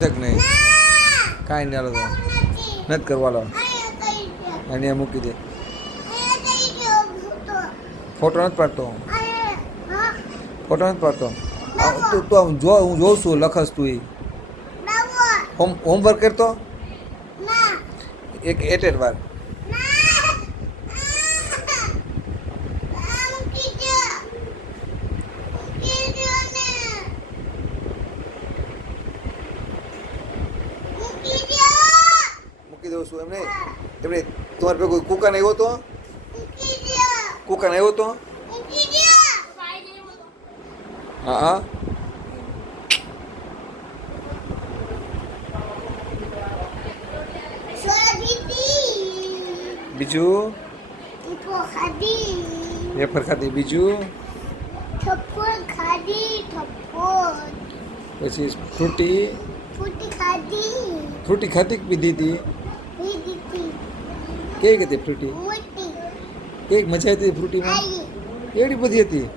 નહીં કાંઈ નહીં હાલો તો નથી કરવાનો અને મૂકી દે ફોટો નથી પાડતો ફોટો નથી પાડતો તું તો જો હું જોઉં છું લખસ તું એ હોમવર્ક કરતો એક એટેડ વાર મૂકી દઉં છું એમને એમને તમારે ભેગો કુકાન આવ્યો હતો કુકાન આવ્યો હતો હા હા બીજું વેફર ખાધી બીજું પછી ફ્રૂટી ફ્રૂટી ખાધી કે પીધી હતી કેવી હતી ફ્રૂટી કેવી મજા આવી હતી ફ્રૂટીમાં એવડી બધી હતી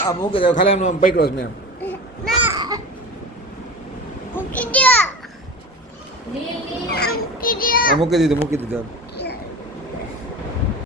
આ મૂકી દો ખાલી એમનો પકડો જ મેં મૂકી દીધું